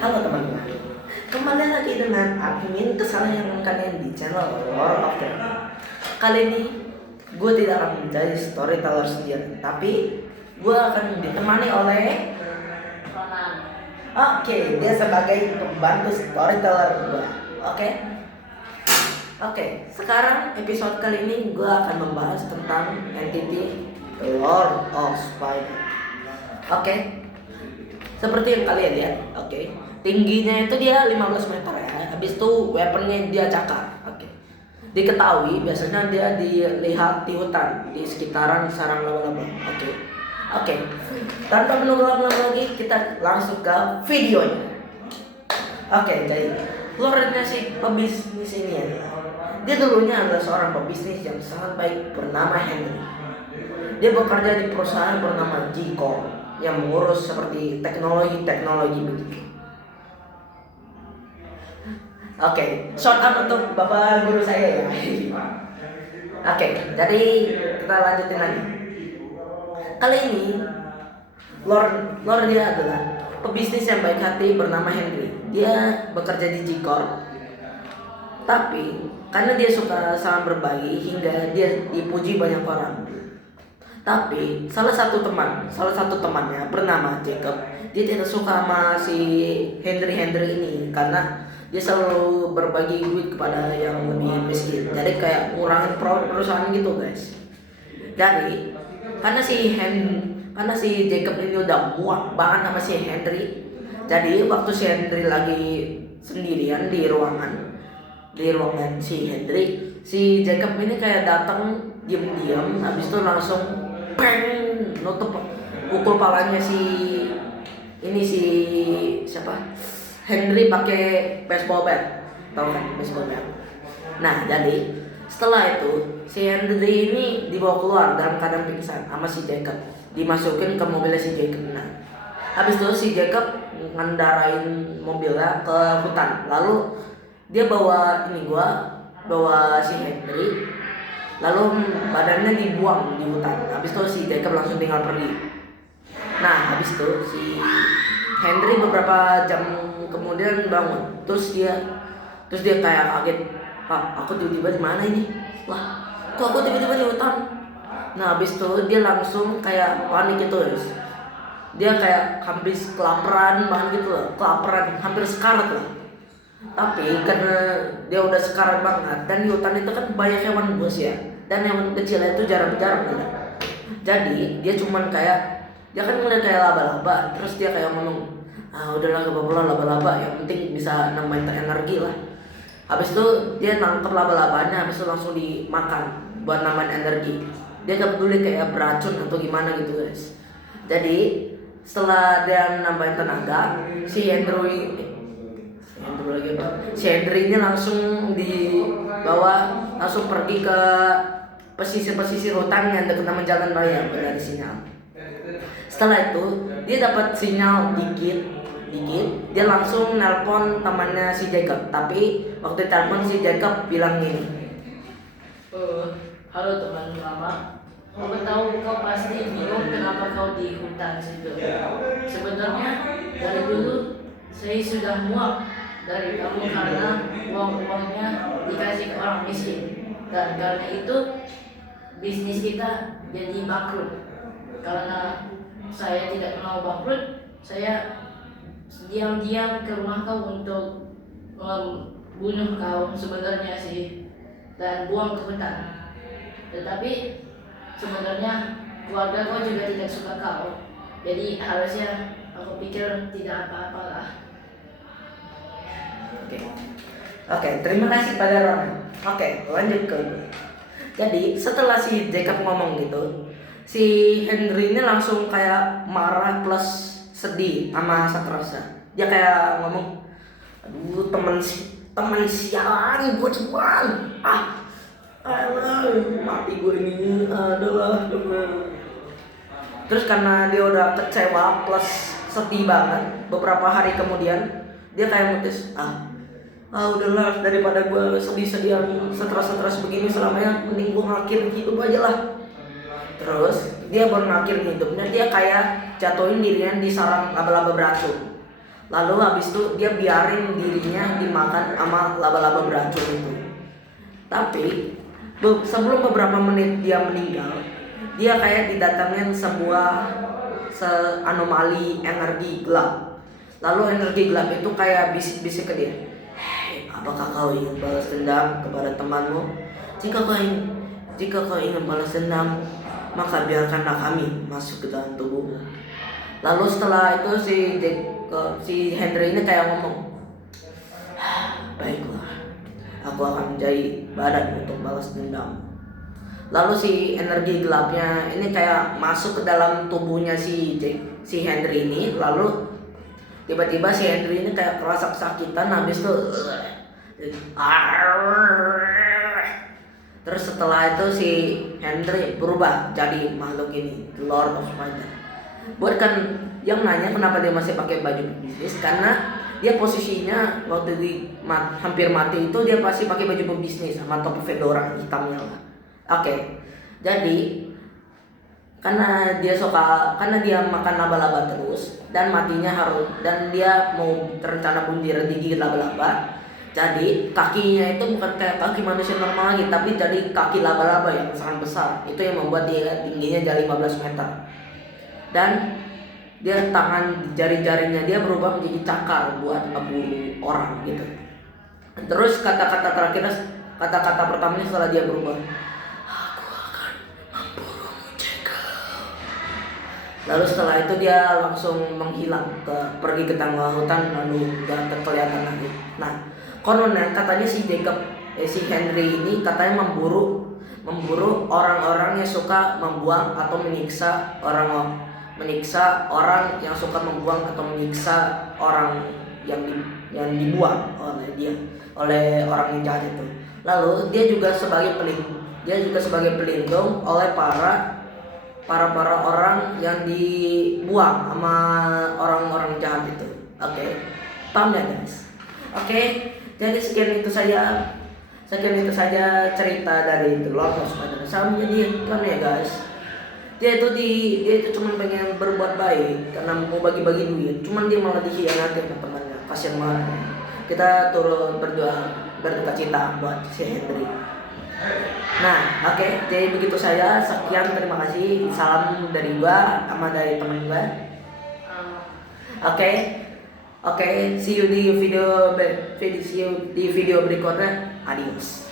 Halo teman-teman, kembali lagi dengan admin kesayangan kalian di channel Lore of the Ring. Kali ini gue tidak akan menjadi storyteller sendiri, tapi gue akan ditemani oleh Ronan. Oke, dia sebagai pembantu storyteller gue. Oke, sekarang episode kali ini gue akan membahas tentang entity Lord of Spider. Oke, seperti yang kalian lihat, tingginya itu dia 15 meter ya. Habis itu weaponnya dia cakar. Diketahui biasanya dia dilihat di hutan, di sekitaran sarang laba-laba. Tanpa menunggu lama lagi, kita langsung ke videonya. Jadi Lordnya si pebisnis ini ya. Dia dulunya adalah seorang pebisnis yang sangat baik bernama Henry. Dia bekerja di perusahaan bernama G-Corp yang mengurus seperti teknologi begitu. Short up untuk bapak guru saya ya. Jadi kita lanjutin lagi. Kali ini Lord dia adalah pebisnis yang baik hati bernama Henry. Dia bekerja di G-Corp, tapi karena dia suka sama berbagi hingga dia dipuji banyak orang. Tapi salah satu temannya bernama Jacob, dia tidak suka sama si Henry ini karena dia selalu berbagi duit kepada yang lebih miskin. Jadi kayak ngurangin perusahaan gitu guys. Jadi karena si Jacob ini udah muak banget sama si Henry. Jadi waktu si Henry lagi sendirian di ruangan si Henry, si Jacob ini kayak datang diam-diam, habis itu langsung nutup pukul palanya si siapa Henry pakai baseball bat, tahu kan baseball bat. Nah jadi setelah itu si Henry ini dibawa keluar dalam keadaan pingsan sama si Jacob, dimasukin ke mobilnya si Jacob. Nah habis itu si Jacob ngendarain mobilnya ke hutan, lalu dia bawa si Henry, lalu badannya dibuang di hutan. Habis itu si Jacob langsung tinggal pergi. Nah habis itu si Henry beberapa jam kemudian bangun, terus dia kayak kaget, Pak, aku tiba-tiba di mana ini? Lah, kok aku tiba-tiba di hutan? Nah habis itu dia langsung kayak panik gitu guys. Dia kayak habis kelaparan banget gitu loh, hampir sekarat lah. Tapi karena dia udah sekarat banget, dan di hutan itu kan banyak hewan buas ya, dan hewan kecil itu jarang-jarang kan. Jadi dia cuman kayak, dia kan ngeliat kayak laba-laba, terus dia kayak ngomong, udahlah gak apa-apa laba-laba, yang penting bisa nambahin energi lah. Habis itu dia nangkep laba-labanya, habis itu langsung dimakan buat nambahin energi. Dia gak peduli kayak beracun atau gimana gitu guys. Jadi setelah dia nambahin tenaga, si Henry ini langsung dibawa, langsung pergi ke pesisir hutan yang dekat sama jalan raya dari sinyal. Setelah itu dia dapat sinyal dikit, dia langsung nelpon temannya si Jacob. Tapi waktu telepon si Jacob bilang gini, Halo teman lama. Aku tahu kau pasti bingung kenapa kau di hutan situ. Sebenarnya dari dulu saya sudah muak dari kamu karena uang-uangnya dikasih ke orang miskin, dan karena itu bisnis kita jadi bangkrut. Karena saya tidak mau bangkrut, saya diam-diam ke rumah kau untuk membunuh kau sebenarnya sih, dan buang ke hutan. Tetapi sebenarnya keluarga kau juga tidak suka kau, jadi harusnya aku pikir tidak apa-apa lah. Terima kasih pada Ronan. Lanjut ke gue. Jadi setelah si Jacob ngomong gitu, si Henry ini langsung kayak marah plus sedih sama rasa. Dia kayak ngomong, aduh temen sialan gue cuman mati gue ini adalah teman. Terus karena dia udah kecewa plus sedih banget, beberapa hari kemudian dia kayak mutus, udahlah, daripada gue sedih-sedihan stres begini selamanya, mending gue ngakhirin hidup aja lah. Terus dia baru ngakhirin hidupnya, dia kayak jatuhin dirinya di sarang laba-laba beracun. Lalu habis itu dia biarin dirinya dimakan sama laba-laba beracun itu. Tapi sebelum beberapa menit dia meninggal, dia kayak didatangin sebuah anomali energi gelap. Lalu energi gelap itu kayak bisik-bisik ke dia. Hei, apakah kau ingin balas dendam kepada temanmu? Jika kau ingin balas dendam, maka biarkanlah kami masuk ke dalam tubuhmu. Lalu setelah itu si Henry ini kayak ngomong, baiklah, aku akan menjadi badan untuk balas dendam. Lalu si energi gelapnya ini kayak masuk ke dalam tubuhnya si Henry ini. Lalu tiba-tiba si Henry ini kayak kerasa kesakitan, habis itu terus setelah itu si Henry berubah jadi makhluk ini, Lord of Spider. Buat kan yang nanya kenapa dia masih pakai baju bisnis, karena dia posisinya waktu hampir mati itu dia pasti pakai baju pebisnis sama topi fedora hitamnya lah. Oke. Jadi karena dia makan laba-laba terus dan matinya dan dia mau terencana bunuh diri digigit laba-laba. Jadi kakinya itu bukan kayak kaki manusia normal lagi, tapi jadi kaki laba-laba yang sangat besar. Itu yang membuat dia tingginya jadi 15 meter. Dan dia jari-jarinya dia berubah menjadi cakar buat ngeburu orang gitu. Terus kata-kata pertamanya setelah dia berubah, aku akan memburumu, Jekyll. Lalu setelah itu dia langsung menghilang pergi ke tengah hutan, lalu gak kelihatan lagi. Nah, kononnya katanya si Henry ini katanya memburu orang-orang yang suka membuang atau menyiksa orang yang suka membuang atau menyiksa orang yang dibuang oleh orang yang jahat itu. Lalu dia juga sebagai pelindung oleh para orang yang dibuang sama orang-orang jahat itu. Oke. Paham ya guys? Oke. Jadi sekian itu saja cerita dari The Lord of Spider. Saya menyedihkan ya guys. Dia itu cuma pengen berbuat baik karena mau bagi-bagi duit, cuman dia malah dikhianati sama temannya. Kasian banget. Kita turut berduka cita buat si Henry. Nah, oke. Jadi begitu saja. Sekian, terima kasih. Salam dari gua sama dari teman gua. Oke. See you di video berikutnya. Adios.